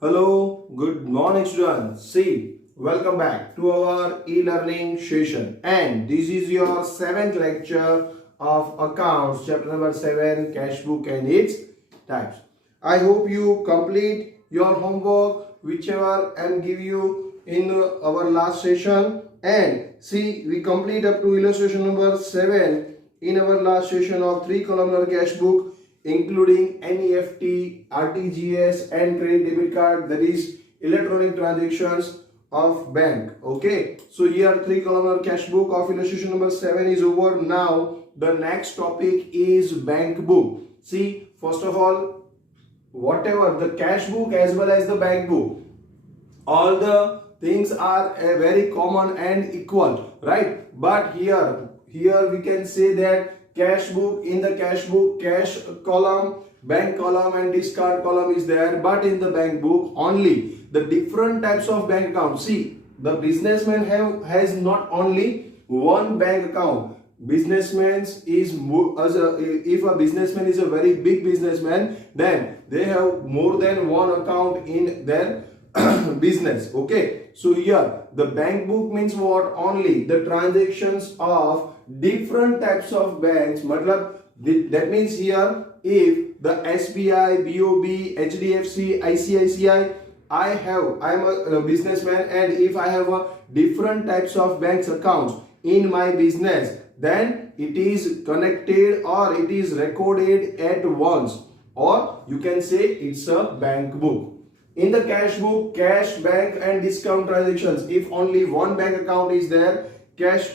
Hello, good morning students. See, welcome back to our e-learning session and this is your 7th lecture of accounts chapter number 7 cash book and its types. I hope you complete your homework whichever I give you in our last session and see we complete up to illustration number 7 in our last session of 3 columnar cash book including NEFT, RTGS and credit debit card, that is electronic transactions of bank. Okay, so here 3 columnar cash book of illustration number 7 is over. Now the next topic is bank book. See, first of all, whatever the cash book as well as the bank book, all the things are very common and equal, right? But here we can say that cash book, in the cash book, cash column, bank column and discard column is there, but in the bank book only the different types of bank accounts. See, the businessman has not only one bank account. Businessman is if a businessman is a very big businessman, then they have more than one account in their business. Okay, so here the bank book means what? Only the transactions of different types of banks. That means here if the SBI, BOB, HDFC, ICICI, I am a businessman and if I have a different types of banks accounts in my business, then it is connected or it is recorded at once, or you can say it's a bank book. In the cash book, cash, bank and discount transactions, if only one bank account is there, cash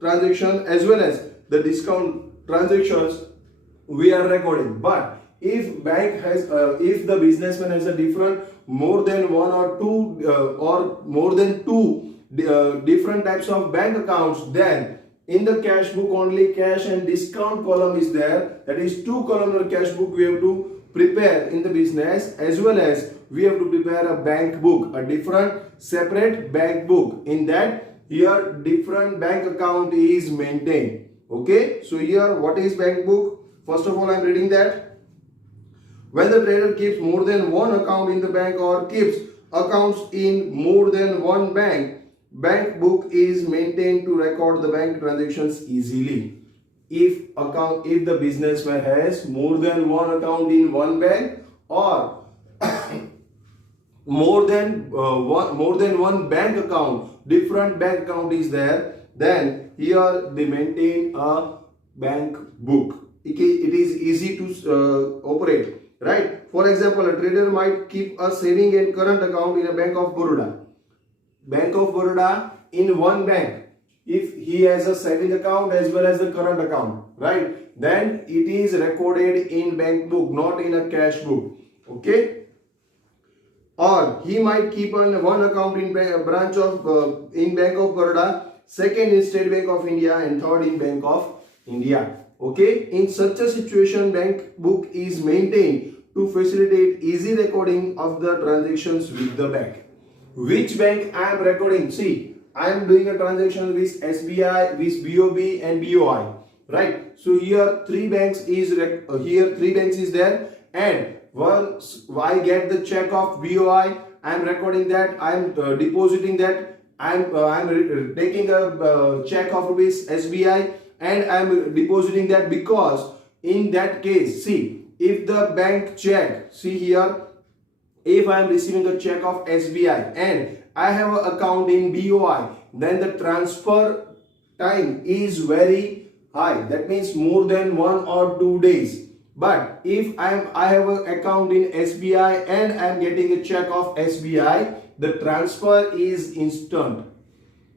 transaction as well as the discount transactions we are recording. But if bank has if the businessman has a different more than one or two or more than two different types of bank accounts, then in the cash book only cash and discount column is there. That is 2 columnar cash book we have to prepare in the business, as well as we have to prepare a bank book, a different separate bank book. In that, here different bank account is maintained. Okay, so here what is bank book? First of all, I am reading that when the trader keeps more than one account in the bank or keeps accounts in more than one bank, bank book is maintained to record the bank transactions easily. If the businessman has more than one account in one bank or more than one bank account, different bank account is there, then here they maintain a bank book. It is easy to operate, right? For example, a trader might keep a saving and current account in a Bank of Baroda. Bank of Baroda in one bank. If he has a saving account as well as the current account, right, then it is recorded in bank book, not in a cash book. Okay, or he might keep on one account in branch of in Bank of Baroda, second in State Bank of India and third in Bank of India. Okay, in such a situation bank book is maintained to facilitate easy recording of the transactions with the bank. Which bank I am recording? See, I am doing a transaction with SBI, with BOB and BOI, right? So here three banks is there, and once I get the check of BOI, I am recording that, I am depositing that, I am taking a check of rupees SBI and I am depositing that, because in that case, see, if the bank check, see here, if I am receiving a check of SBI and I have an account in BOI, then the transfer time is very high. That means more than 1 or 2 days. But if I have an account in SBI and I am getting a check of SBI, the transfer is instant,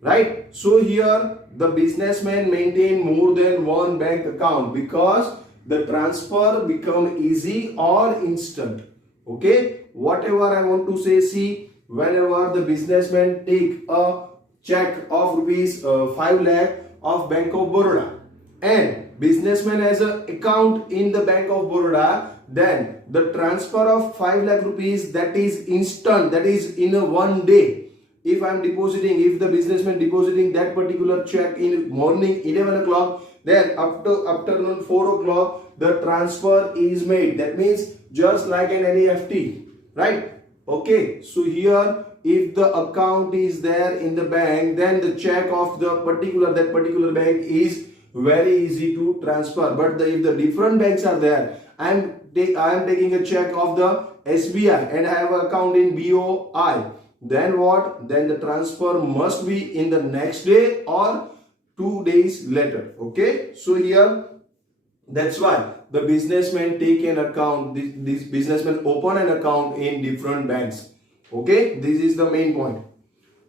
right? So here the businessman maintain more than one bank account because the transfer become easy or instant. Okay, whatever I want to say, see, whenever the businessman take a check of rupees 5 lakh of Bank of Baroda and businessman has an account in the Bank of Baroda, then the transfer of 5 lakh rupees, that is instant, that is in a 1 day. If I am depositing, if the businessman depositing that particular check in morning 11 o'clock, then up to afternoon 4 o'clock the transfer is made. That means just like an NEFT, right? Okay, so here if the account is there in the bank, then the check of that particular bank is very easy to transfer. But if the different banks are there, I am taking a check of the SBI and I have an account in BOI, then what? Then the transfer must be in the next day or 2 days later. Okay, so here that's why the businessman take an account, this businessman open an account in different banks. Okay, this is the main point.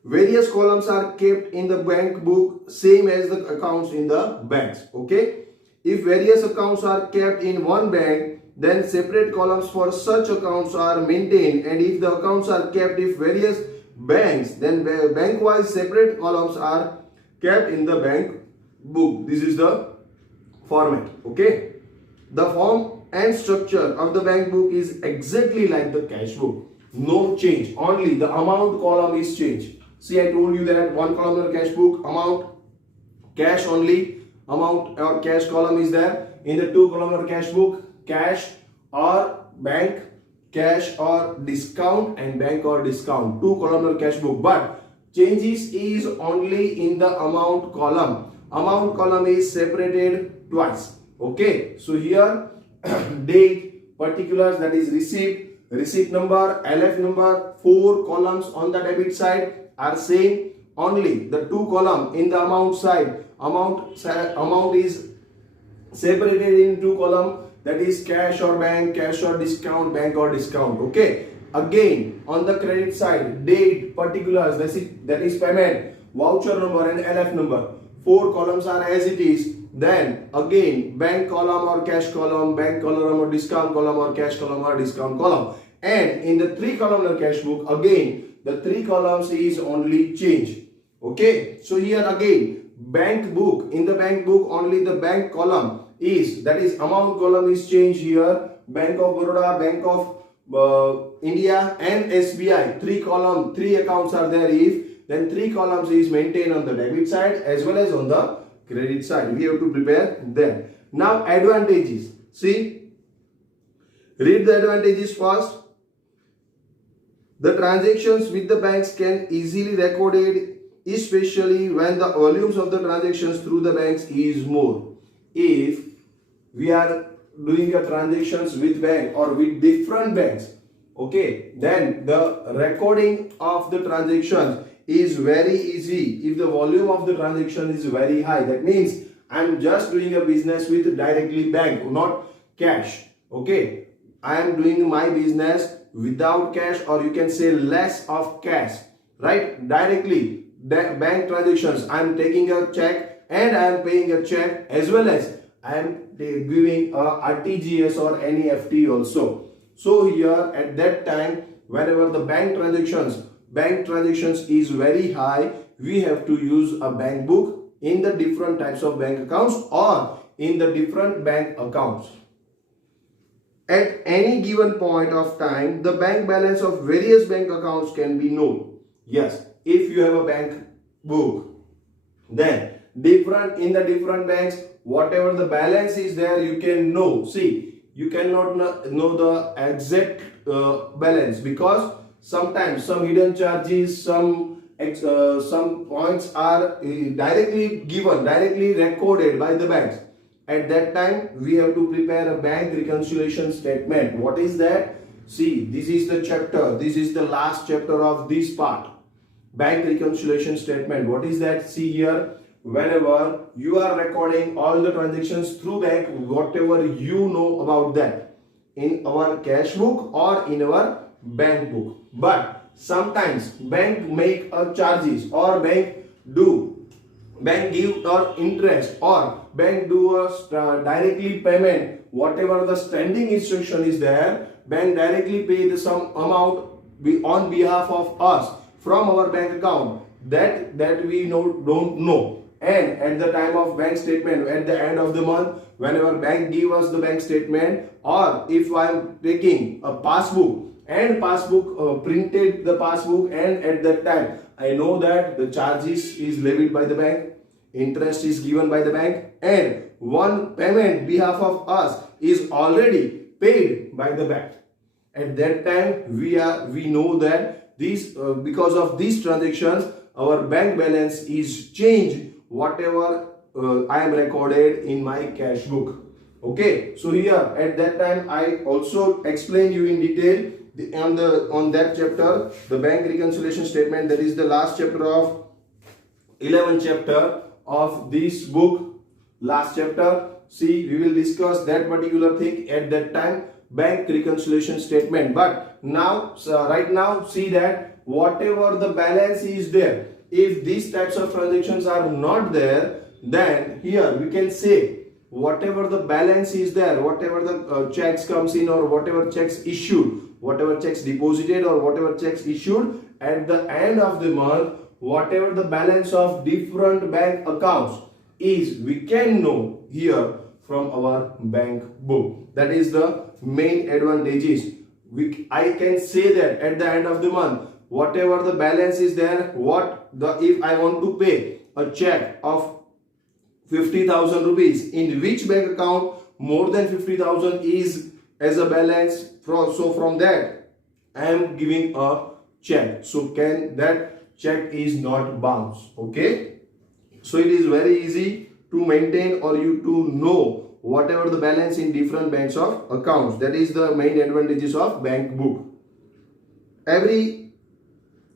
Various columns are kept in the bank book same as the accounts in the banks. Okay, if various accounts are kept in one bank, then separate columns for such accounts are maintained, and if the accounts are kept in various banks, then bank wise separate columns are kept in the bank book. This is the format. Okay, the form and structure of the bank book is exactly like the cash book. No change, only the amount column is changed. See, I told you that one column cash book, amount, cash only, amount or cash column is there. In the two column cash book, cash or bank, cash or discount, and bank or discount. Two column cash book, but changes is only in the amount column. Amount column is separated twice. Okay, so here date, particulars, that is receipt number, LF number, 4 columns on the debit side are same. Only the 2 column in the amount side, amount is separated in 2 column, that is cash or bank, cash or discount, bank or discount. Okay, again on the credit side, date, particulars, that is payment, voucher number and LF number, 4 columns are as it is. Then again bank column or cash column, bank column or discount column, or cash column or discount column. And in the 3 columnar cash book, again the 3 columns is only change. Okay, so here again bank book, in the bank book only the bank column is, that is amount column is changed here. Bank of Baroda, Bank of India and SBI, 3 accounts are there. If then 3 columns is maintained on the debit side as well as on the credit side. We have to prepare them. Now advantages. See, read the advantages first. The transactions with the banks can easily recorded, especially when the volumes of the transactions through the banks is more. If we are doing a transactions with bank or with different banks, okay, then the recording of the transactions is very easy if the volume of the transaction is very high. That means I am just doing a business with directly bank, not cash. Okay, I am doing my business without cash, or you can say less of cash, right? Directly bank transactions, I am taking a check and I am paying a check, as well as I am giving a RTGS or NEFT also. So here at that time, whenever the bank transactions is very high, we have to use a bank book in the different types of bank accounts or in the different bank accounts. At any given point of time, the bank balance of various bank accounts can be known. Yes, if you have a bank book, then in the different banks, whatever the balance is there, you can know. See, you cannot know the exact balance, because sometimes some hidden charges, some points are directly recorded by the banks. At that time, we have to prepare a bank reconciliation statement. What is that? See, this is the chapter. This is the last chapter of this part. Bank reconciliation statement. What is that? See here. Whenever you are recording all the transactions through bank, whatever you know about that, in our cash book or in our bank book. But sometimes bank make a charges, or bank give or interest, or bank do a directly payment. Whatever the standing instruction is there, bank directly pay the some amount on behalf of us from our bank account, that we don't know. And at the time of bank statement, at the end of the month, whenever bank give us the bank statement, or if I am taking a passbook and printed the passbook, and at that time I know that the charges is levied by the bank, interest is given by the bank, and one payment behalf of us is already paid by the bank. At that time we know that these because of these transactions our bank balance is changed whatever I am recorded in my cash book. Okay, so here at that time I also explained you in detail on that chapter, the bank reconciliation statement. That is the last chapter of 11th chapter of this book. Last chapter, see, we will discuss that particular thing at that time, bank reconciliation statement. But now, right now, see that whatever the balance is there, if these types of transactions are not there, then here we can say whatever the balance is there, whatever the checks comes in or whatever checks issued, whatever checks deposited or whatever checks issued at the end of the month, whatever the balance of different bank accounts is, we can know here from our bank book. That is the main advantages. I can say that at the end of the month, whatever the balance is there, if I want to pay a check of 50,000 rupees, in which bank account more than 50,000 is as a balance, so from that I am giving a check, so can that check is not bounce. Okay, so it is very easy to maintain or you to know whatever the balance in different banks of accounts. That is the main advantages of bank book. Every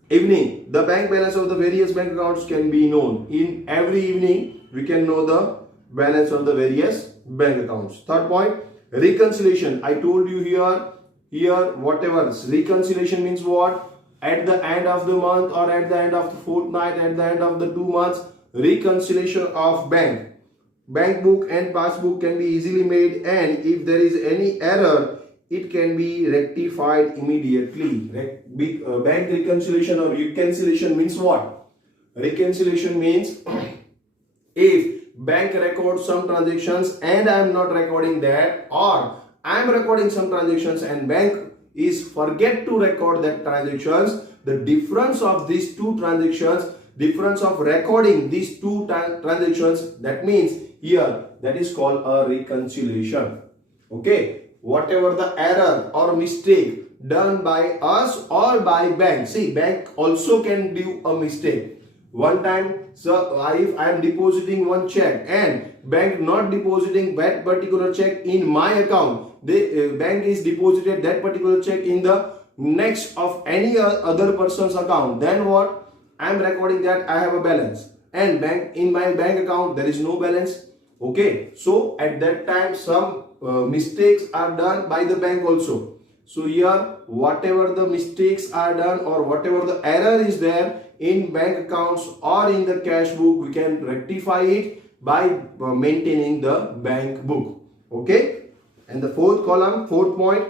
evening the bank balance of the various bank accounts can be known. In every evening we can know the balance of the various bank accounts. Third point, reconciliation. I told you here whatever reconciliation means what, at the end of the month or at the end of the fortnight, at the end of the 2 months, reconciliation of bank book and passbook can be easily made, and if there is any error it can be rectified immediately. Bank reconciliation or reconciliation means what? Reconciliation means if bank records some transactions and I am not recording that, or I am recording some transactions and bank is forget to record that transactions, the difference of these two transactions, difference of recording these two transactions, that means here that is called a reconciliation. Okay, whatever the error or mistake done by us or by bank, see, bank also can do a mistake. One time, so if I am depositing one check and bank not depositing that particular check in my account, the bank is deposited that particular check in the next of any other person's account, then what? I am recording that I have a balance, and bank in my bank account there is no balance. Okay, so at that time some mistakes are done by the bank also. So here whatever the mistakes are done or whatever the error is there in bank accounts or in the cash book, we can rectify it by maintaining the bank book. Okay, and the fourth point,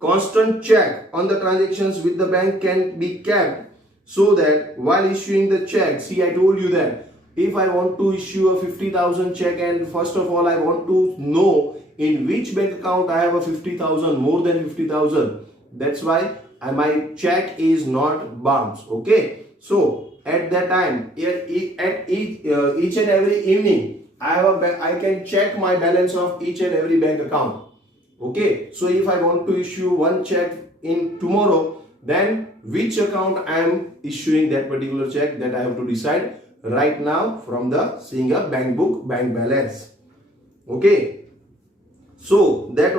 constant check on the transactions with the bank can be kept, so that while issuing the check, see, I told you that if I want to issue a 50,000 check, and first of all I want to know in which bank account I have a 50,000, more than 50,000, that's why my check is not bounced. Okay, so at that time, at each and every evening, I can check my balance of each and every bank account. Okay, so if I want to issue one check in tomorrow, then which account I am issuing that particular check, that I have to decide right now from the seeing a bank book, bank balance. Okay, so that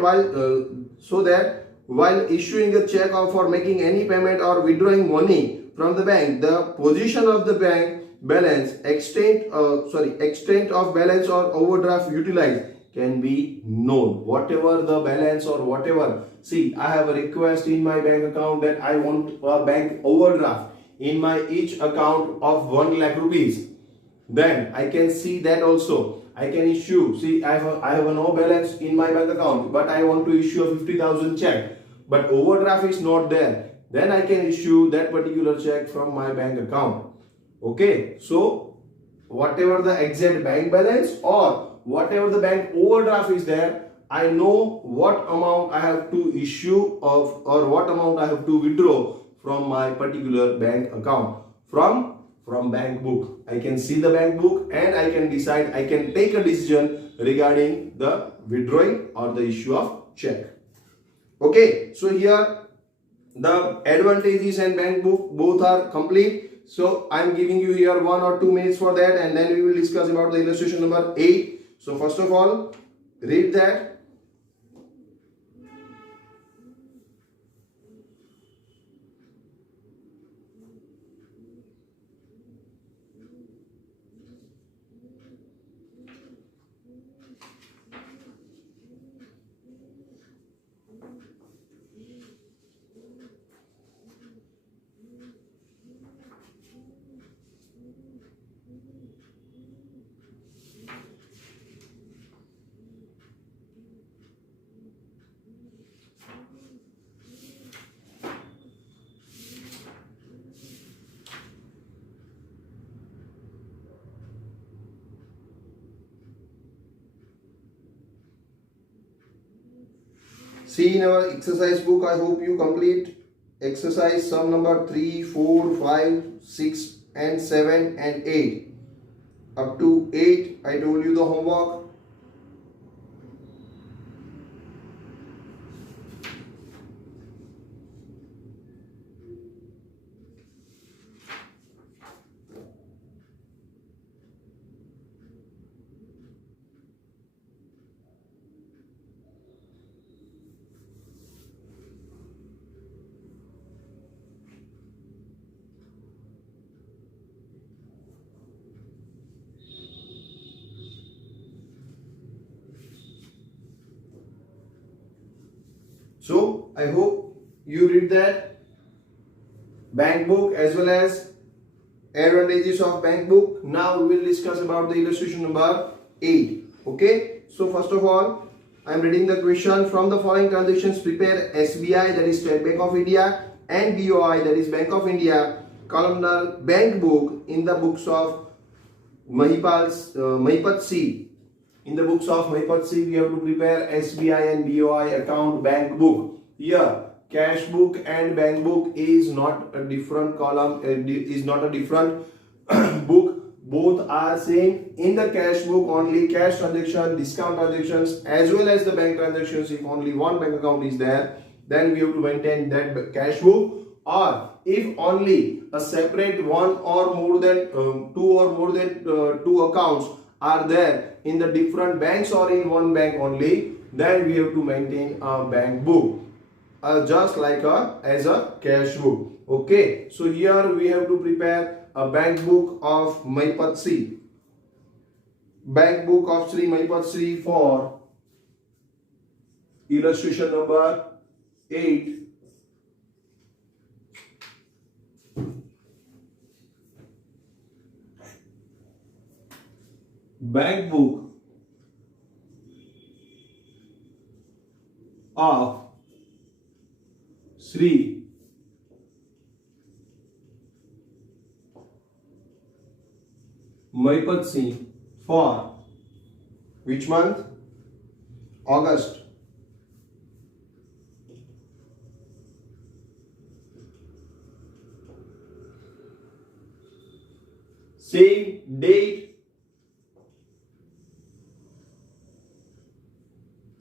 while issuing a check or for making any payment or withdrawing money from the bank, the position of the bank balance, extent of balance or overdraft utilized can be known. Whatever the balance or whatever, see, I have a request in my bank account that I want a bank overdraft in my each account of 1 lakh rupees, then I can see that also. I can issue, see, I have no balance in my bank account, but I want to issue a 50,000 check, but overdraft is not there, then I can issue that particular check from my bank account. Okay, so whatever the exact bank balance or whatever the bank overdraft is there, I know what amount I have to issue of or what amount I have to withdraw from my particular bank account from bank book. I can see the bank book and I can decide, I can take a decision regarding the withdrawing or the issue of check. Okay, so here the advantages and bank book both are complete. So I am giving you here 1 or 2 minutes for that, and then we will discuss about the illustration number 8. So first of all, read that. See in our exercise book, I hope you complete exercise sum number 3, 4, 5, 6 and 7 and 8. Up to 8, I told you the homework. So I hope you read that bank book as well as advantages of bank book. Now we will discuss about the illustration number 8. Okay. So first of all, I am reading the question. From the following transactions, prepare SBI, that is State Bank of India, and BOI, that is Bank of India, columnar bank book in the books of Mahipat C. In the books of Mahipat C, we have to prepare SBI and BOI account bank book. Here, cash book and bank book is not a different column, is not a different book. Both are same. In the cash book, only cash transaction, discount transactions, as well as the bank transactions. If only one bank account is there, then we have to maintain that cash book. Or if only a separate one or more than two accounts are there in the different banks or in one bank only, then we have to maintain a bank book, just like as a cash book. Okay, so here we have to prepare a bank book of Mahipat C, bank book of Sri Mahipat C for illustration number 8. Bank book of Sri Mahipat C for which month? August. Same date,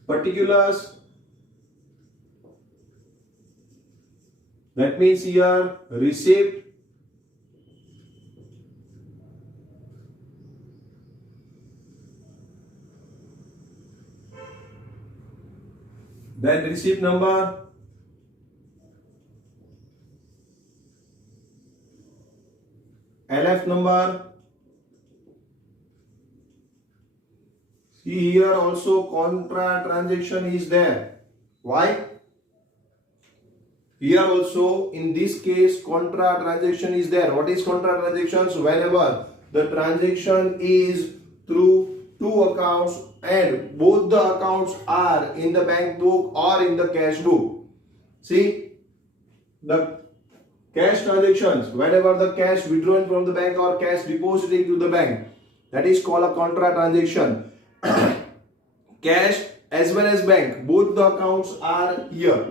particulars, that means here receipt, then receipt number, LF number. See here also contra transaction is there. Why? Here also in this case contra transaction is there. What is contra transactions? Whenever the transaction is through two accounts and both the accounts are in the bank book or in the cash book. See, the cash transactions, whenever the cash withdrawn from the bank or cash depositing to the bank, that is called a contra transaction. Cash as well as bank, both the accounts are here.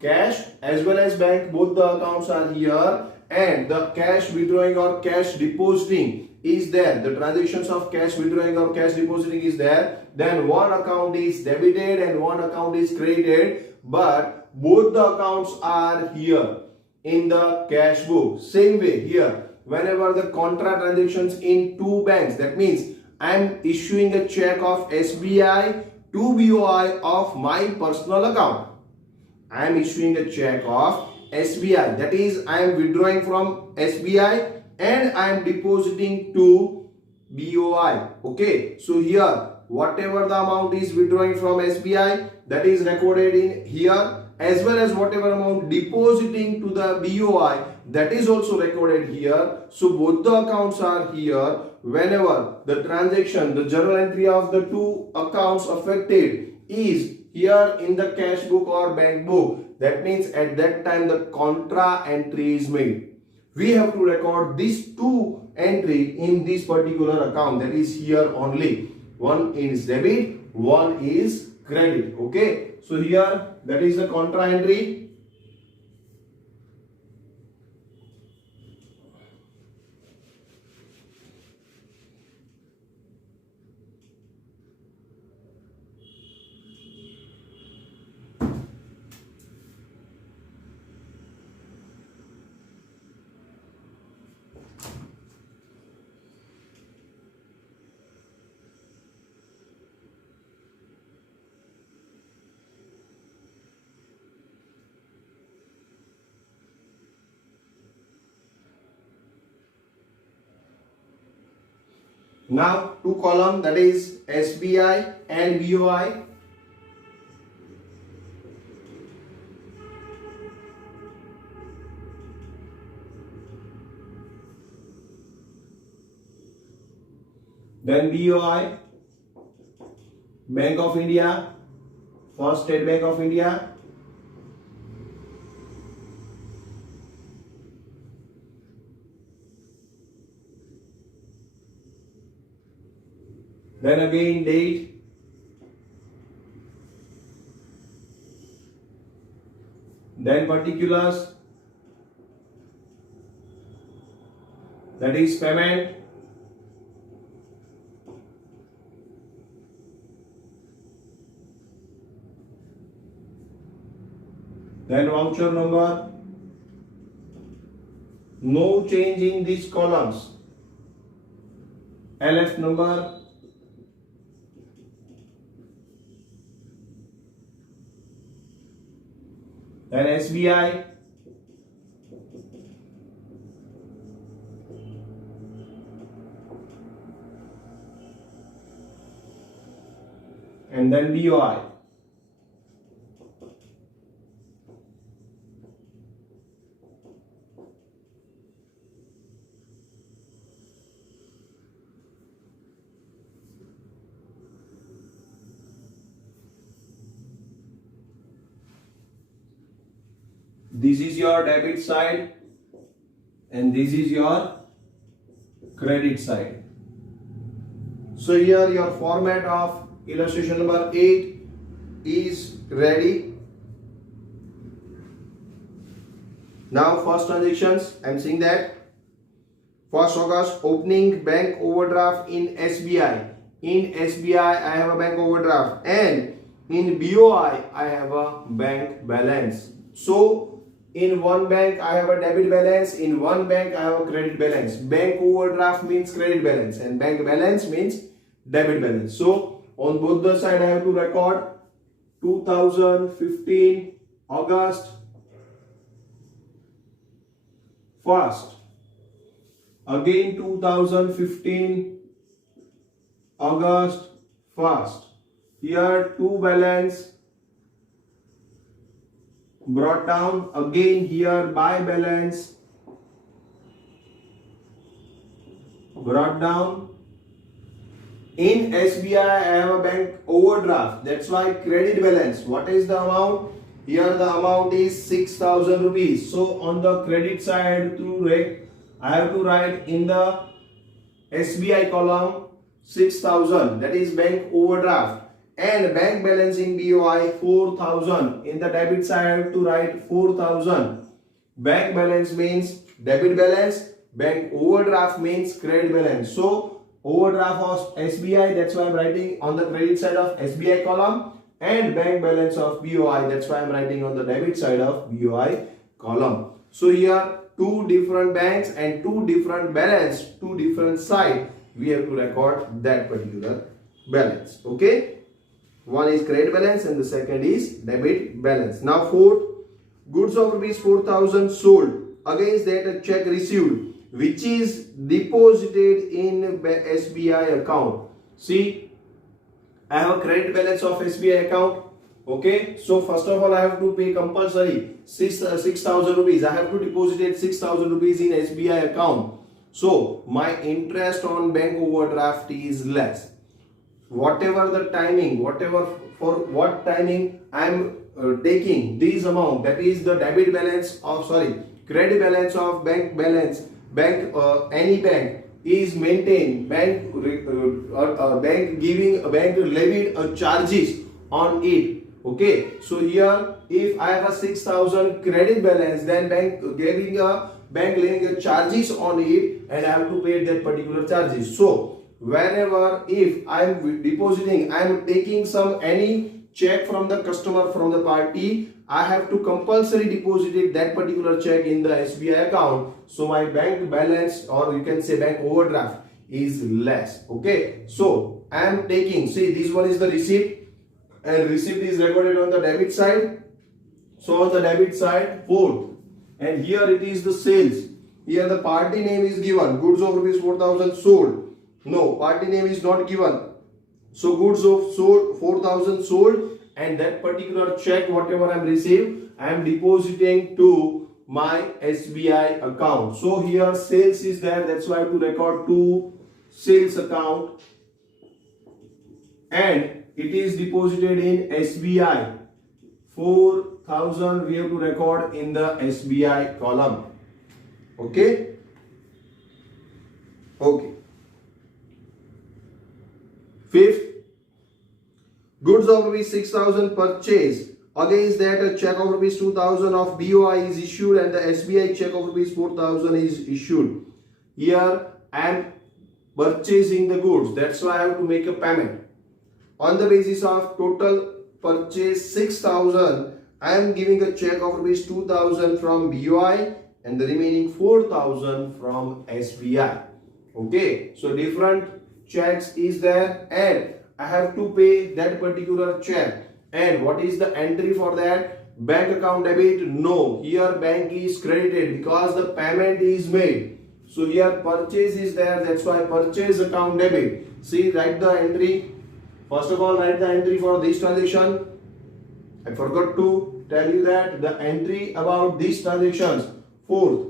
Cash as well as bank, both the accounts are here, and the cash withdrawing or cash depositing is there. The transactions of cash withdrawing or cash depositing is there. Then one account is debited and one account is credited. but both the accounts are here in the cash book. Same way here, whenever the contra transactions in two banks, that means I am issuing a check of SBI to BOI of my personal account. I am issuing a check of SBI, that is I am withdrawing from SBI and I am depositing to BOI. Okay, so here whatever the amount is withdrawing from SBI, that is recorded in here, as well as whatever amount depositing to the BOI, that is also recorded here. So both the accounts are here. Whenever the transaction, the journal entry of the two accounts affected is here in the cash book or bank book, that means at that time the contra entry is made. We have to record these two entry in this particular account, that is here only. One is debit, one is credit. Okay, so here that is the contra entry. Now two column, that is SBI and BOI. Then BOI, Bank of India, First State Bank of India. Then again date, then particulars, that is payment, then voucher number. No change in these columns. LF number, then SBI, and then BOI. This is your debit side and this is your credit side. So here your format of illustration number 8 is ready. Now first transactions, I am seeing that 1st August opening bank overdraft in SBI. In SBI I have a bank overdraft and in BOI I have a bank balance. So in one bank I have a debit balance, in one bank I have a credit balance. Bank overdraft means credit balance and bank balance means debit balance. So on both the side I have to record 2015 August 1st, again 2015 August 1st. Here two balance brought down, again here by balance brought down. In SBI I have a bank overdraft, that's why credit balance. What is the amount? Here the amount is 6,000 rupees. So on the credit side I have to write in the SBI column 6,000, that is bank overdraft, and bank balance in BOI 4,000. In the debit side I have to write 4,000. Bank balance means debit balance, bank overdraft means credit balance. So overdraft of SBI, that's why I'm writing on the credit side of SBI column, and bank balance of BOI. That's why I'm writing on the debit side of BOI column. So here two different banks and two different balance, two different side. We have to record that particular balance. Okay. One is credit balance and the second is debit balance. Now fourth, goods of rupees 4,000 sold. Against that a check received which is deposited in SBI account. See, I have a credit balance of SBI account. Okay, so first of all I have to pay compulsory 6,000 rupees. I have to deposit 6,000 rupees in SBI account. So my interest on bank overdraft is less. Whatever the timing, for what timing I am taking this amount, that is the debit balance of credit balance of bank balance, any bank is maintained, bank levied charges on it. Okay, so here if I have a 6,000 credit balance, then bank levying a charges on it, and I have to pay that particular charges. So whenever if I am depositing, I am taking any check from the customer, from the party, I have to compulsory deposit that particular check in the SBI account. So my bank balance, or you can say bank overdraft, is less. Okay, so I am taking, see, this one is the receipt, and receipt is recorded on the debit side. So on the debit side, fourth, and here it is the sales. Here the party name is given, goods of rupees 4,000 sold. No, party name is not given. So goods of sold 4,000 sold, and that particular check whatever I am received, I am depositing to my SBI account. So here sales is there, that's why I have to record to sales account, and it is deposited in SBI. 4,000 we have to record in the SBI column. Okay. Okay. Fifth, goods of rupees 6,000 purchased. Against that a check of rupees 2,000 of BOI is issued, and the SBI check of rupees 4,000 is issued. Here I am purchasing the goods, that's why I have to make a payment. On the basis of total purchase 6,000, I am giving a check of rupees 2,000 from BOI and the remaining 4,000 from SBI. Okay, so different checks is there, and I have to pay that particular check. And what is the entry for that? Bank account debit? No, here bank is credited because the payment is made. So here purchase is there, that's why purchase account debit. See, write the entry. First of all, write the entry for this transaction. I forgot to tell you that the entry about these transactions. Fourth,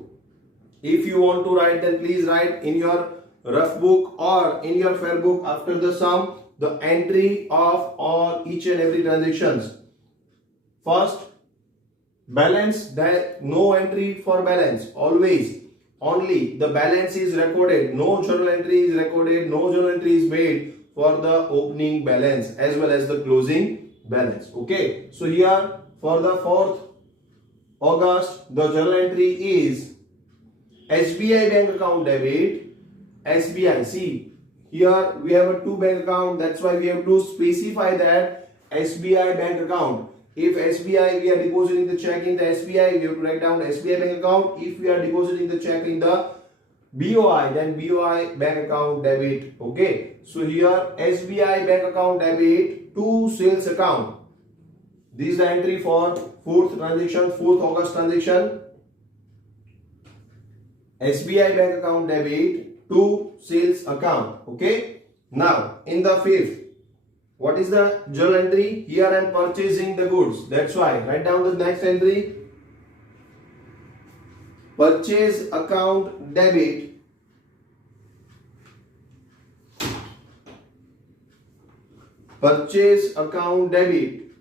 if you want to write, then please write in your rough book or in your fair book after the sum the entry of all each and every transactions. First, balance, that no entry for balance, always only the balance is recorded, no journal entry is recorded, no journal entry is made for the opening balance as well as the closing balance. Okay, so here for the 4th August the journal entry is SBI bank account debit. SBI, see, here we have a two bank account, that's why we have to specify that SBI bank account. If SBI, we are depositing the check in the SBI, we have to write down SBI bank account. If we are depositing the check in the BOI, then BOI bank account debit. Okay, so here SBI bank account debit to sales account. This is the entry for 4th transaction, 4th August transaction. SBI bank account debit to sales account. Okay, now in the 5th, what is the journal entry? Here I am purchasing the goods, that's why write down the next entry, purchase account debit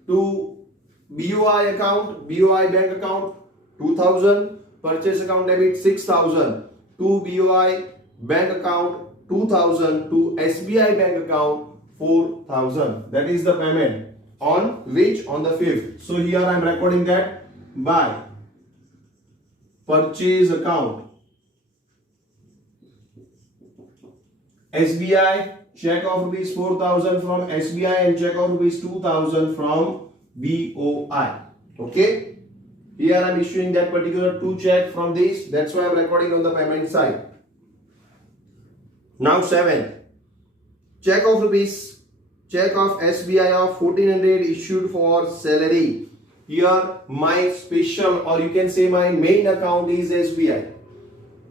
to BOI account, BOI bank account 2,000, purchase account debit 6,000 to BOI bank account 2,000 to SBI bank account 4,000. That is the payment on which? On the 5th. So here I am recording that by purchase account SBI check of rupees 4,000 from SBI and check of rupees 2,000 from BOI. Okay. Here I am issuing that particular two check from this. That's why I am recording on the payment side. Now 7. Check of SBI of 1400 issued for salary. Here my special, or you can say my main account is SBI.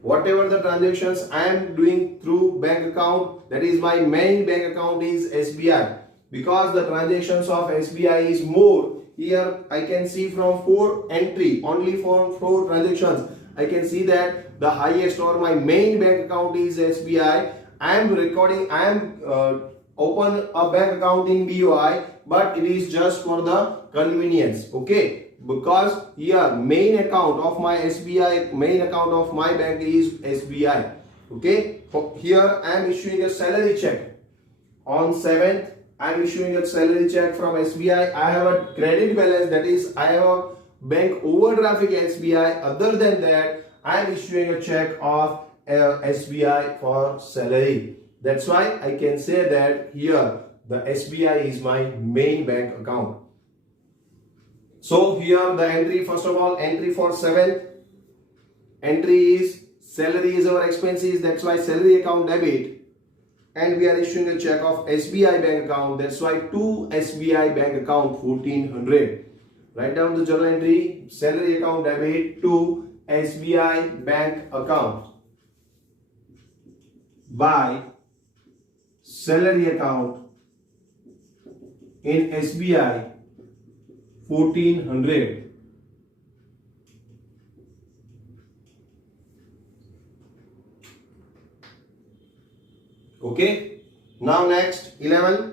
Whatever the transactions I am doing through bank account, that is my main bank account is SBI. Because the transactions of SBI is more, here I can see from 4 entry, only for 4 transactions, I can see that the highest or my main bank account is SBI. I am open a bank account in BOI, but it is just for the convenience. Okay. Because here main account of my SBI, main account of my bank is SBI. Okay. Here I am issuing a salary check. On 7th, I am issuing a salary check from SBI. I have a credit balance, that is I have a bank overdraft with SBI. Other than that, I am issuing a check of SBI for salary. That's why I can say that here the SBI is my main bank account. So here the entry, first of all, entry for 7th, entry is salary is our expenses, that's why salary account debit, and we are issuing a check of SBI bank account, that's why to SBI bank account 1400. Write down the journal entry, salary account debit to SBI bank account by salary account in SBI 1400. Okay. Now next 11.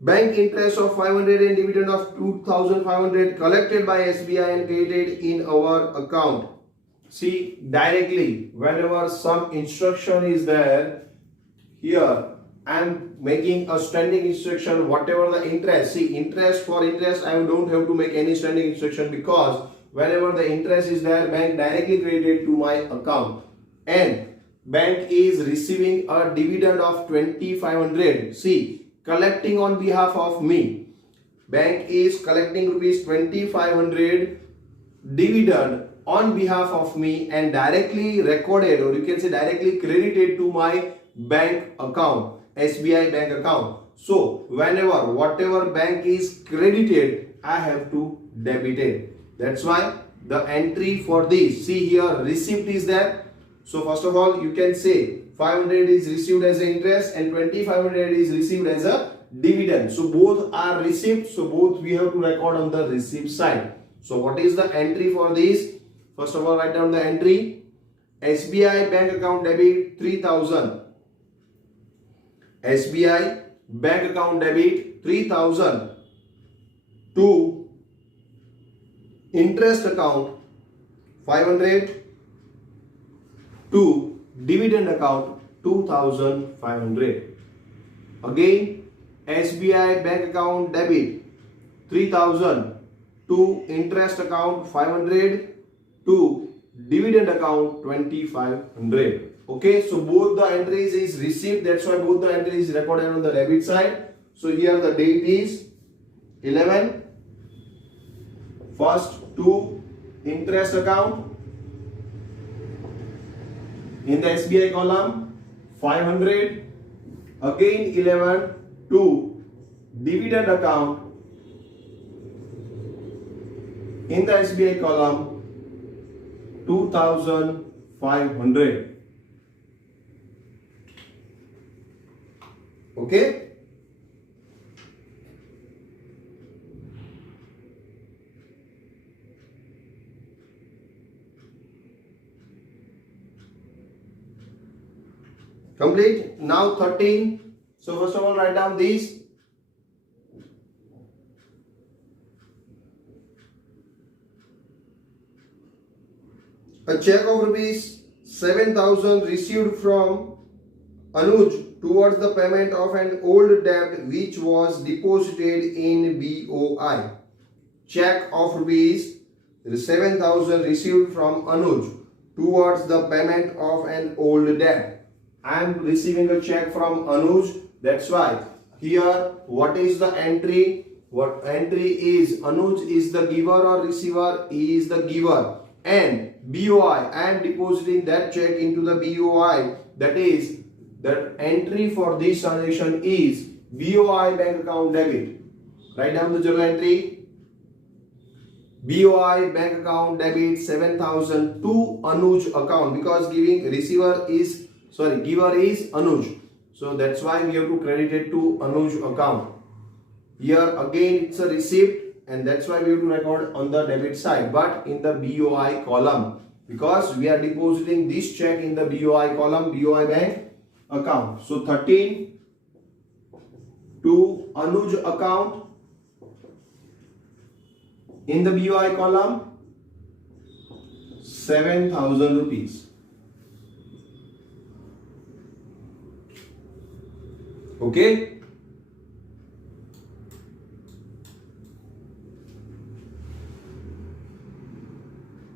Bank interest of 500 and dividend of 2,500 collected by SBI and credited in our account. See, directly whenever some instruction is there, here I am making a standing instruction, whatever the interest. See, interest for interest, I don't have to make any standing instruction, because whenever the interest is there, bank directly credited to my account. And bank is receiving a dividend of 2,500. See, collecting on behalf of me. Bank is collecting rupees 2,500 dividend on behalf of me and directly recorded, or you can say directly credited to my bank account. SBI bank account. So whenever whatever bank is credited, I have to debit it. That's why the entry for this, see here receipt is there. So first of all, you can say 500 is received as an interest and 2,500 is received as a dividend. So both are received. So both we have to record on the receipt side. So what is the entry for this? First of all, write down the entry. SBI bank account debit 3,000. SBI bank account debit 3,000 to interest account 500 to dividend account 2,500. Again, SBI bank account debit 3,000 to interest account 500 to dividend account 2,500. Okay, so both the entries is received, that's why both the entries is recorded on the debit side. So here the date is 11, first to interest account in the SBI column 500, again 11 to dividend account in the SBI column 2,500. Okay. Complete. Now 13. So first of all, write down these. A check of rupees 7,000 received from Anuj towards the payment of an old debt which was deposited in BOI. Check of rupees 7,000 received from Anuj towards the payment of an old debt. I am receiving a check from Anuj. That's why here what is the entry? What entry is? Anuj is the giver or receiver? He is the giver. And BOI, I am depositing that check into the BOI. That is, that entry for this transaction is BOI bank account debit. Write down the journal entry. BOI bank account debit 7,000 to Anuj account, because giver is Anuj. So that's why we have to credit it to Anuj account. Here again it's a receipt, and that's why we have to record on the debit side, but in the BOI column, because we are depositing this check in the BOI column, BOI bank account. So 13 to Anuj account in the BOI column, 7,000 rupees. Okay.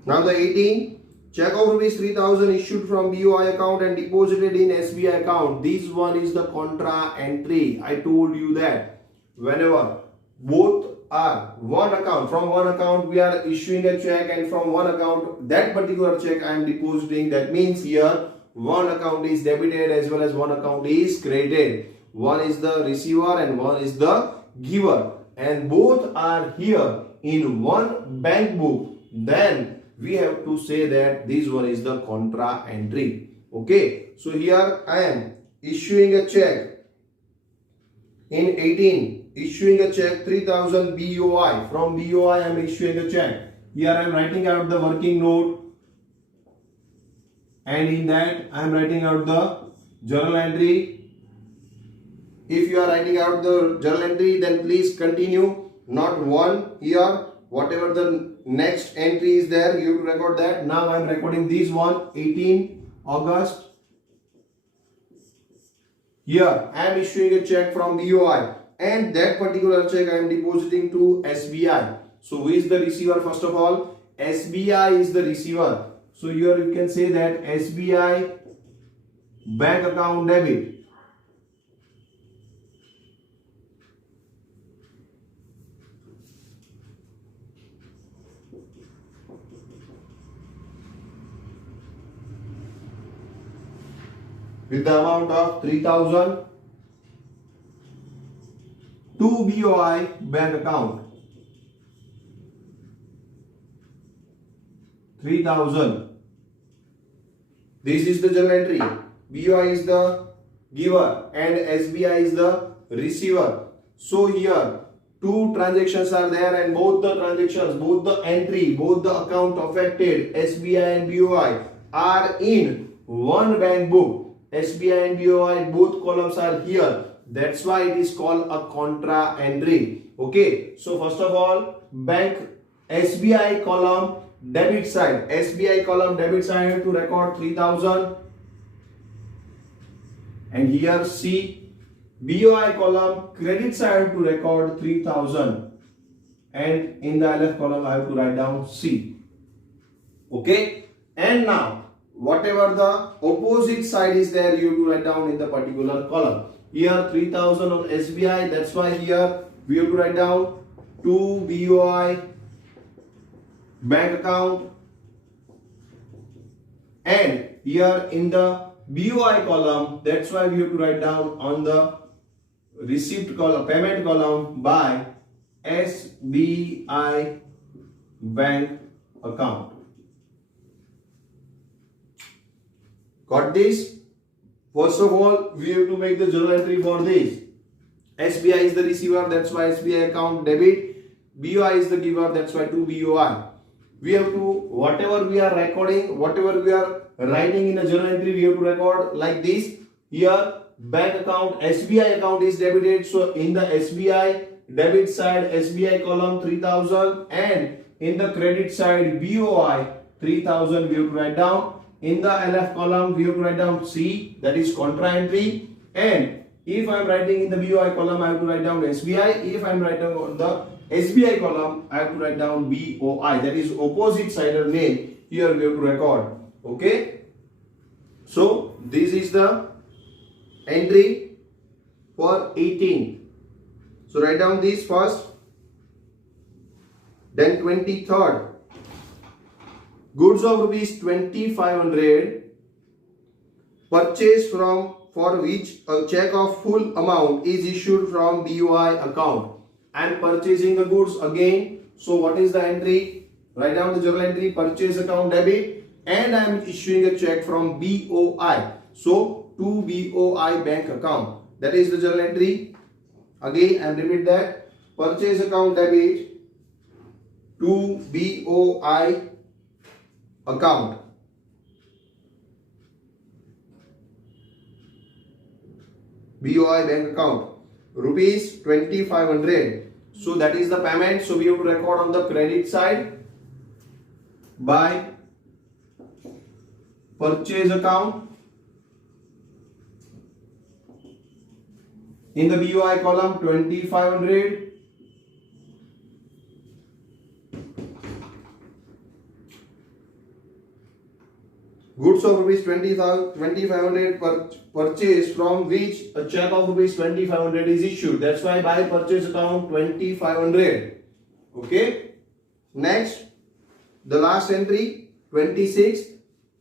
Now the 18, check of rupees 3,000 issued from BOI account and deposited in SBI account. This one is the contra entry. I told you that whenever both are one account, from one account we are issuing a check, and from one account that particular check I am depositing, that means here one account is debited as well as one account is credited. One is the receiver and one is the giver, and both are here in one bank book. Then we have to say that this one is the contra entry. Okay, so here I am issuing a check in 18, issuing a check 3,000 BOI. From BOI I am issuing a check. Here I am writing out the working note, and in that I am writing out the journal entry. If you are writing out the journal entry, then please continue, not one here. Whatever the next entry is there, you have to record that. Now I am recording this one, 18 August. Here I am issuing a check from BOI, and that particular check I am depositing to SBI. So who is the receiver? First of all, SBI is the receiver. So here you can say that SBI bank account debit. With the amount of 3,000 to BOI bank account. 3,000. This is the journal entry. BOI is the giver and SBI is the receiver. So here two transactions are there, and both the transactions, both the entry, both the account affected, SBI and BOI, are in one bank book. SBI and BOI, both columns are here. That's why it is called a contra entry. Okay. So first of all, bank SBI column debit side. SBI column debit side, I have to record 3,000. And here C, BOI column credit side, I have to record 3,000. And in the LF column, I have to write down C. Okay. And now, whatever the opposite side is there, you have to write down in the particular column. Here 3,000 on SBI, that's why here we have to write down to BOI bank account. And here in the BOI column, that's why we have to write down on the receipt column, payment column, by SBI bank account. Got this? First of all, we have to make the journal entry for this. SBI is the receiver, that's why SBI account debit. BOI is the giver, that's why to BOI. We have to, whatever we are recording, whatever we are writing in a journal entry, we have to record like this. Here, bank account, SBI account is debited. So in the SBI debit side, SBI column 3,000, and in the credit side, BOI 3,000 we have to write down. In the LF column, we have to write down C, that is contra entry. And if I am writing in the BOI column, I have to write down SBI. If I am writing on the SBI column, I have to write down BOI, that is opposite side name. Here we have to record. Okay. So this is the entry for 18. So write down this first. Then 23rd, goods of rupees 2500 purchased from for which a check of full amount is issued from BOI account. I am purchasing the goods again. So what is the entry? Write down the journal entry, purchase account debit, and I am issuing a check from BOI. So to BOI bank account. That is the journal entry. Again I am repeat that, purchase account debit to BOI account. BOI bank account, rupees 2500. So that is the payment. So we have to record on the credit side by purchase account. In the BOI column, 2500. Goods of rupees 2500 purchased from which a check of rupees 2500 is issued. That's why by purchase account 2500. Okay. Next, the last entry 26.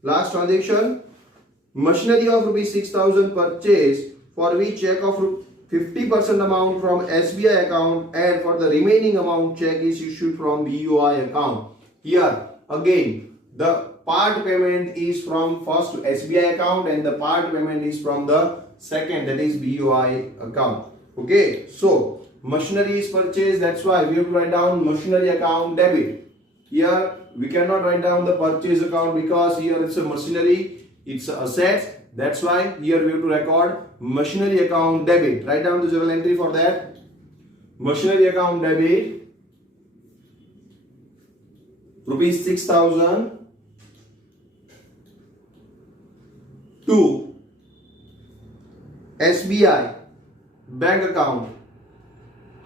Last transaction. Machinery of rupees 6000 purchased for which check of 50% amount from SBI account, and for the remaining amount check is issued from BOI account. Here again the part payment is from first SBI account and the part payment is from the second, that is BOI account. Okay, so machinery is purchased, that's why we have to write down machinery account debit. Here we cannot write down the purchase account because here it's a machinery, it's assets. That's why here we have to record machinery account debit. Write down the journal entry for that. Machinery account debit rupees 6000 to SBI bank account,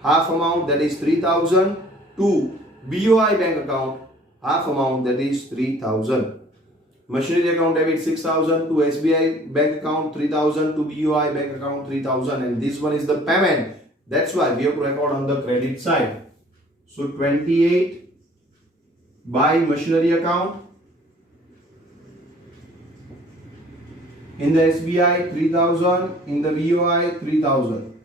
half amount, that is 3000, to BOI bank account, half amount, that is 3000. Machinery account debit 6000 to SBI bank account 3000 to BOI bank account 3000, and this one is the payment. That's why we have to record on the credit side. So 28 by machinery account. In the SBI 3000, in the BOI 3000.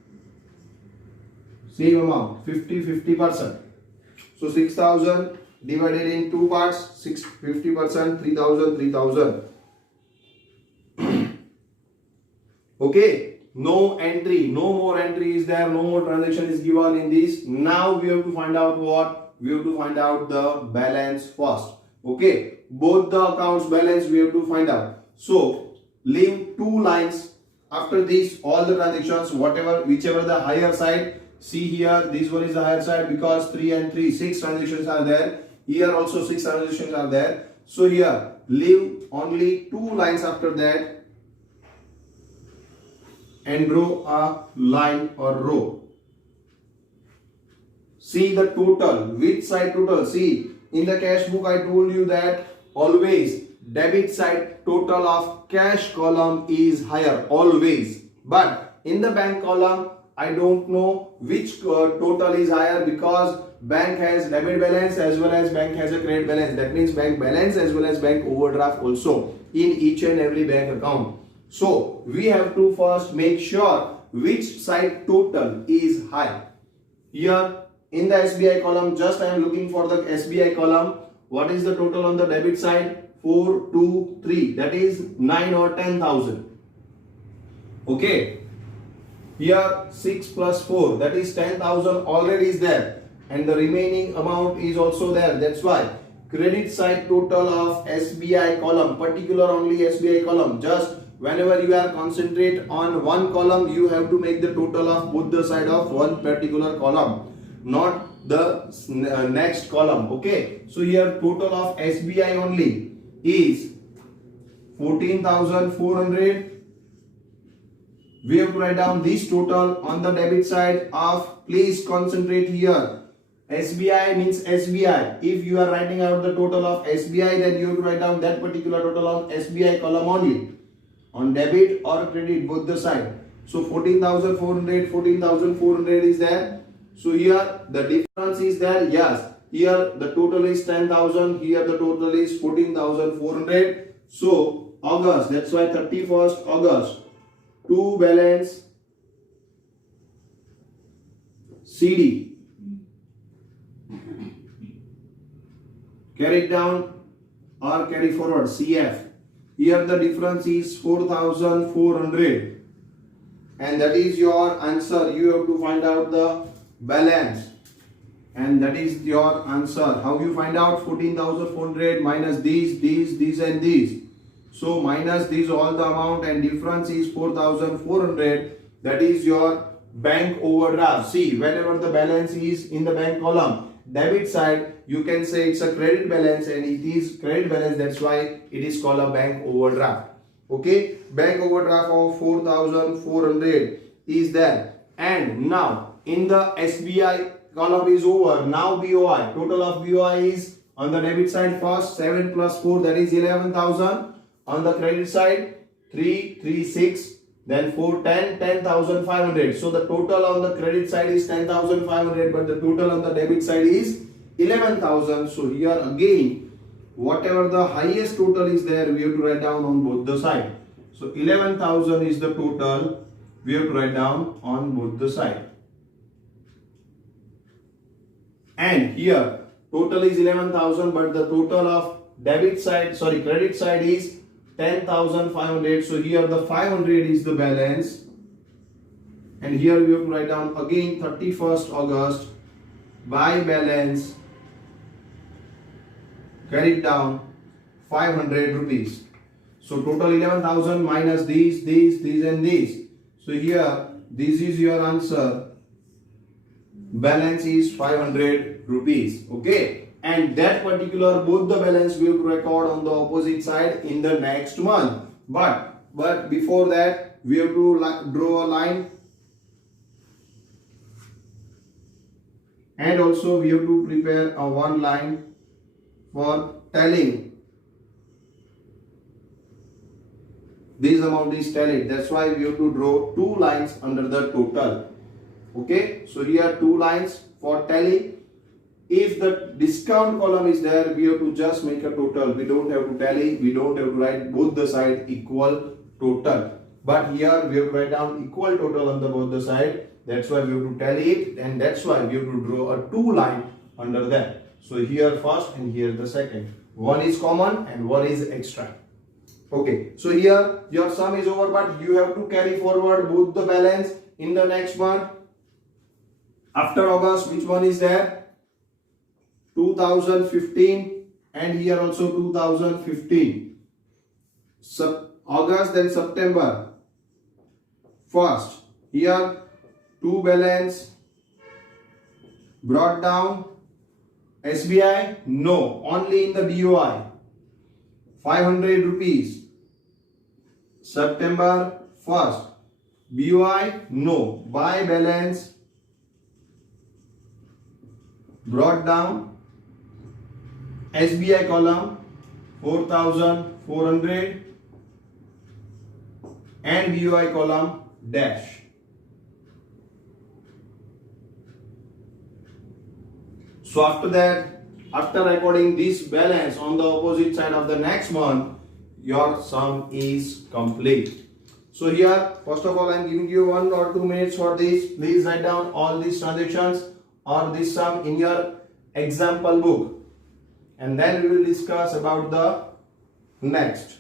Same amount, 50%. So 6000 divided in two parts, 50%, 3000. Okay, no entry, no more entry is there, no more transaction is given in this. Now we have to find out what? We have to find out the balance first. Okay, both the accounts balance we have to find out. So leave two lines after this, all the transactions, whichever the higher side. See here, this one is the higher side because 3 and 3, 6 transactions are there. Here also 6 transactions are there. So here leave only two lines after that and draw a line or row. See the total, which side total? See, in the cash book I told you that always debit side total of cash column is higher, always. But in the bank column, I don't know which total is higher because bank has debit balance as well as bank has a credit balance. That means bank balance as well as bank overdraft also in each and every bank account. So we have to first make sure which side total is high. Here in the SBI column, just I am looking for the SBI column. What is the total on the debit side? 4, 2, 3. That is 9 or 10,000. Okay. Here 6 plus 4, that is 10,000 already is there, and the remaining amount is also there. That's why credit side total of SBI column, particular only SBI column. Just whenever you are concentrate on one column, you have to make the total of both the side of one particular column, not the next column. Okay, so here total of SBI only is 14,400. We have to write down this total on the debit side of, please concentrate here. SBI means SBI. If you are writing out the total of SBI, then you have to write down that particular total on SBI column only. On debit or credit, both the side. So 14,400, 14,400 is there. So here the difference is there. Yes. Here the total is 10,000. Here the total is 14,400. So August. That's why 31st August. To balance CD. Carry down or carry forward CF. Here the difference is 4,400. And that is your answer. You have to find out the balance. And that is your answer. How you find out? 14,400 minus these and these. So minus these all the amount and difference is 4,400. That is your bank overdraft. See, whenever the balance is in the bank column, debit side, you can say it's a credit balance and it is credit balance. That's why it is called a bank overdraft. Okay, bank overdraft of 4,400 is there. And now in the SBI column is over. Now BOI, total of BOI is on the debit side first 7 plus 4, that is 11,000. On the credit side 336, then 4 10, 10,500. So the total on the credit side is 10,500, but the total on the debit side is 11,000. So here again, whatever the highest total is there, we have to write down on both the side. So 11,000 is the total. We have to write down on both the side. And here total is 11,000, but the total of credit side is 10,500. So here the 500 is the balance. And here we have to write down again 31st August by balance. Carried down 500 rupees. So total 11,000 minus these and these. So here this is your answer. Balance is 500 rupees. Okay. And that particular both the balance we have to record on the opposite side in the next month. But before that we have to draw a line. And also we have to prepare a one line for telling this amount is tallied. That's why we have to draw two lines under the total. Okay, so here two lines for tally. If the discount column is there, we have to just make a total. We don't have to tally. We don't have to write both the side equal total. But here we have to write down equal total on the both the side. That's why we have to tally it, and that's why we have to draw a two line under that. So here first and here the second. One is common and one is extra. Okay, so here your sum is over, but you have to carry forward both the balance in the next month. After August, which one is there? 2015, and here also 2015. August, then September. First, here two balance brought down. SBI, no, only in the BOI. 500 rupees. September 1st. BOI, no. Buy balance brought down. SBI column 4,400 and BOI column dash. So after that, after recording this balance on the opposite side of the next month, your sum is complete. So here, first of all, I am giving you 1 or 2 minutes for this. Please write down all these transactions or this sum in your example book. And then we will discuss about the next.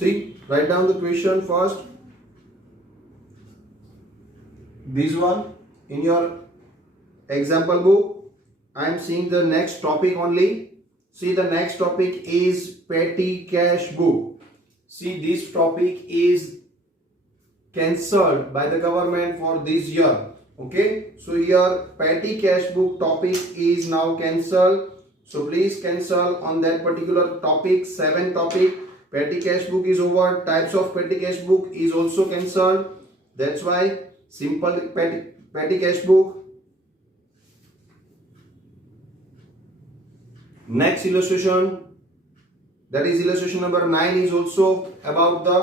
See, write down the question first. This one in your example book. I am seeing the next topic only. See, the next topic is petty cash book. See, this topic is cancelled by the government for this year. Okay, so here petty cash book topic is now cancelled. So please cancel on that particular topic. 7 topic. Petty cash book is over. Types of petty cash book is also cancelled. That's why simple petty cash book. Next illustration, that is illustration number 9, is also about the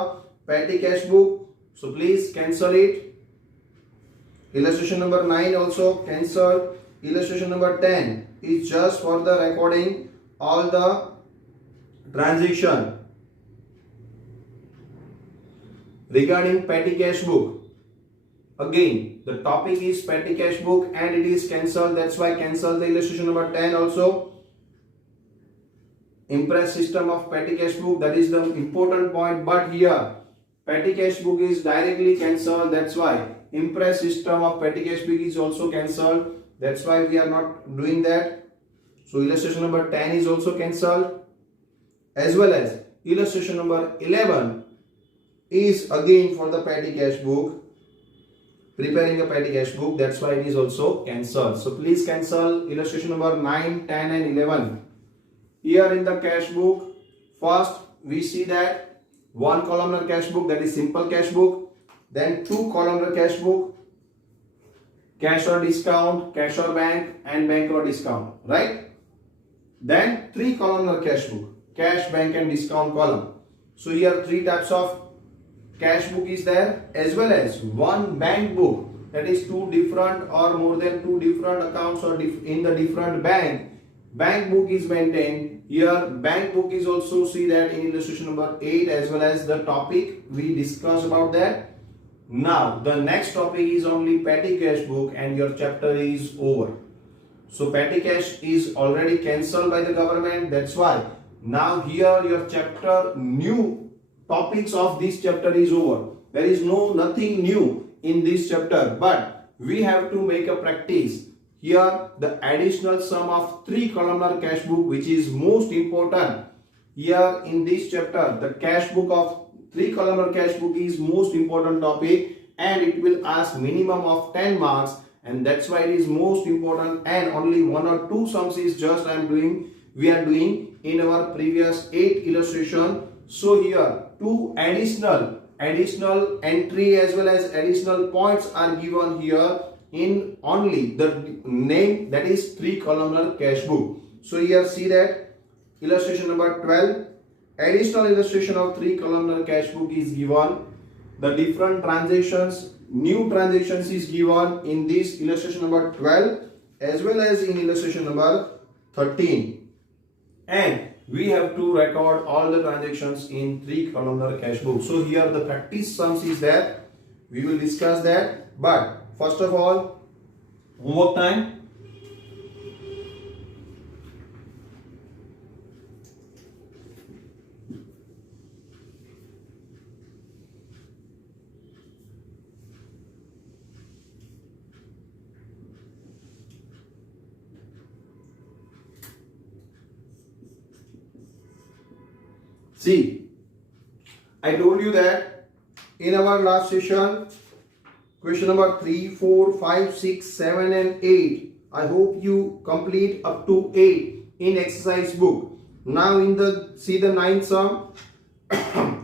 petty cash book. So please cancel it. Illustration number 9 also cancelled. Illustration number 10 is just for the recording all the transaction regarding petty cash book. Again, the topic is petty cash book and it is cancelled. That's why cancel the illustration number 10 also. Impress system of petty cash book, that is the important point, but here petty cash book is directly cancelled. That's why impress system of petty cash book is also cancelled. That's why we are not doing that. So illustration number 10 is also cancelled, as well as illustration number 11 is again for the petty cash book, preparing a petty cash book. That's why it is also cancelled. So please cancel illustration number 9, 10 and 11. Here in the cash book, first we see that 1 columnar cash book, that is simple cash book. Then 2 columnar cash book, cash or discount, cash or bank, and bank or discount, right? Then 3 columnar cash book, cash, bank and discount column. So here 3 types of cash book is there, as well as 1 bank book, that is 2 different or more than 2 different accounts or in the different bank. Bank book is maintained. Here bank book is also see that in illustration number 8, as well as the topic we discussed about that. Now the next topic is only petty cash book and your chapter is over. So petty cash is already cancelled by the government. That's why now here your chapter, new topics of this chapter is over. There is nothing new in this chapter, but we have to make a practice. Here the additional sum of 3 columnar cash book, which is most important. Here in this chapter the cash book of 3 columnar cash book is most important topic, and it will ask minimum of 10 marks, and that's why it is most important. And only 1 or 2 sums is just we are doing in our previous 8 illustration. So here 2 additional entry as well as additional points are given here in only the name, that is 3 columnar cash book. So here see that illustration number 12, additional illustration of 3 columnar cash book is given. The different transactions, new transactions is given in this illustration number 12 as well as in illustration number 13, and we have to record all the transactions in 3 columnar cash book. So here the practice sums is there, we will discuss that, but first of all, homework time. See, I told you that in our last session, question number 3, 4, 5, 6, 7 and 8. I hope you complete up to 8 in exercise book. Now in the see the 9th sum.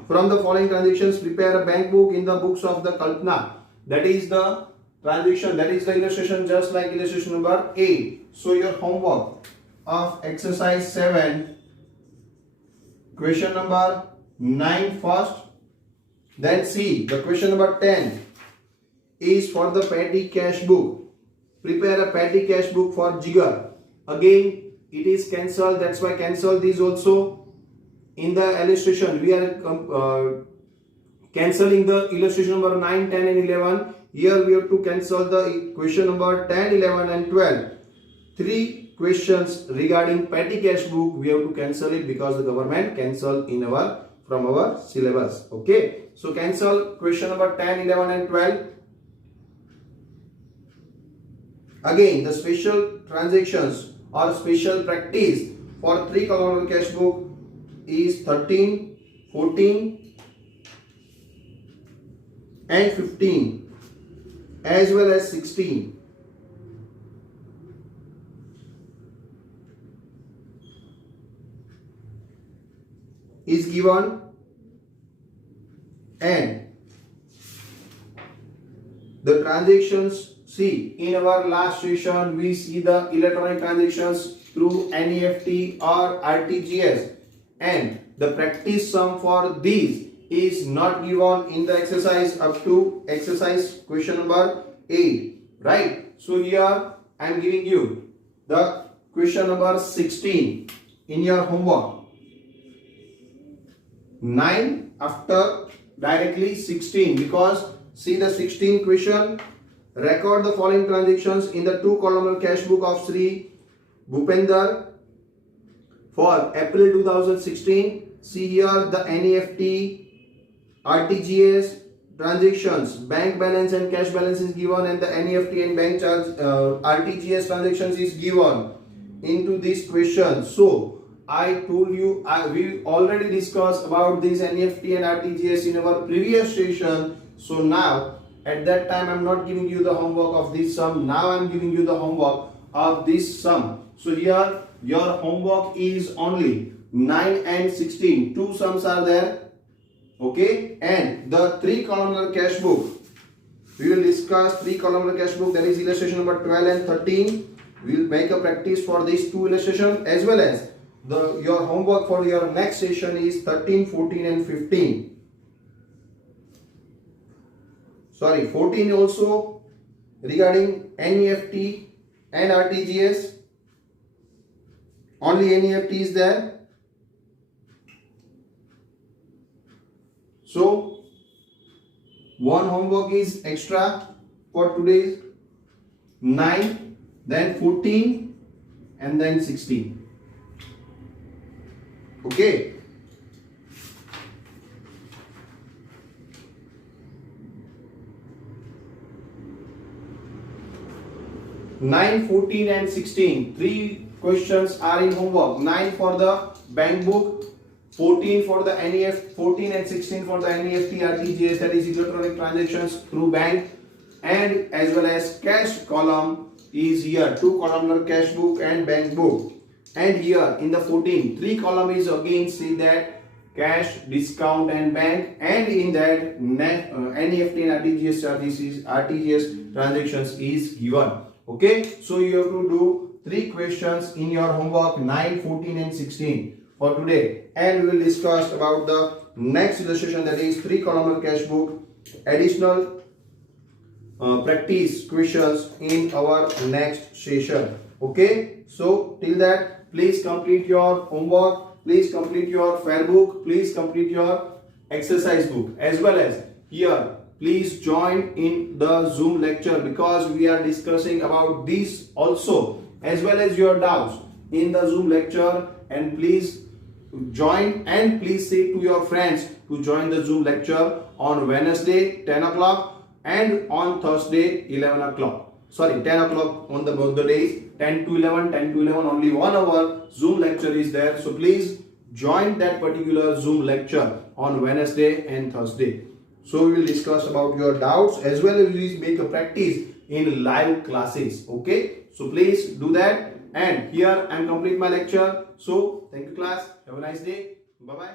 From the following transactions, prepare a bank book in the books of the Kalpana. That is the transaction, that is the illustration just like illustration number 8. So your homework of exercise 7, question number 9 first. Then see the question number 10 is for the petty cash book. Prepare a petty cash book for Jigar. Again it is cancelled, that's why cancel this also. In the illustration we are cancelling the illustration number 9, 10 and 11. Here we have to cancel the question number 10, 11 and 12. 3 questions regarding petty cash book we have to cancel it because the government cancelled in our from our syllabus. Okay, so cancel question number 10, 11 and 12. Again, the special transactions or special practice for 3 columnar cash book is 13, 14 and 15 as well as 16. Is given, and the transactions, see, in our last session we see the electronic transactions through NEFT or RTGS, and the practice sum for these is not given in the exercise up to exercise question number 8, right? So here I am giving you the question number 16 in your homework. 9 after directly 16, because see the 16 question, record the following transactions in the 2 columnar cash book of Shree Bhupender for April 2016. See here the NEFT, RTGS transactions, bank balance and cash balance is given, and the NEFT and bank charge RTGS transactions is given into this question. So I told you, we already discussed about this NEFT and RTGS in our previous session. So now at that time I am not giving you the homework of this sum. Now I am giving you the homework of this sum. So here your homework is only 9 and 16. 2 sums are there. Okay, and the 3 columnar cash book, we will discuss 3 columnar cash book, that is illustration number 12 and 13. We will make a practice for these 2 illustrations, as well as your homework for your next session is 13, 14 and 15. Sorry, 14 also regarding NEFT and RTGS. Only NEFT is there. So one homework is extra for today. 9, then 14 and then 16. Okay. Nine, 14 and 16. 3 questions are in homework. 9 for the bank book, 14 for the NEFT, 14 and 16 for the NEFT RTGS, that is electronic transactions through bank, and as well as cash column is here, 2 columnar cash book and bank book. And here in the 14, 3 column is again, see that cash, discount and bank, and in that NEFT and RTGS transactions is given. Okay, so you have to do 3 questions in your homework 9, 14 and 16 for today, and we will discuss about the next illustration, that is 3 columnar cash book additional practice questions in our next session. Okay, so till that, please complete your homework, please complete your fair book, please complete your exercise book, as well as here please join in the Zoom lecture, because we are discussing about this also, as well as your doubts in the Zoom lecture. And please join, and please say to your friends to join the Zoom lecture on Wednesday 10 o'clock and on Thursday 11 o'clock. Sorry, 10 o'clock on the both the days, 10 to 11, 10 to 11, only 1 hour Zoom lecture is there. So please join that particular Zoom lecture on Wednesday and Thursday. So we will discuss about your doubts, as well as we make a practice in live classes. Okay, so please do that. And here I am complete my lecture. So thank you class. Have a nice day. Bye bye.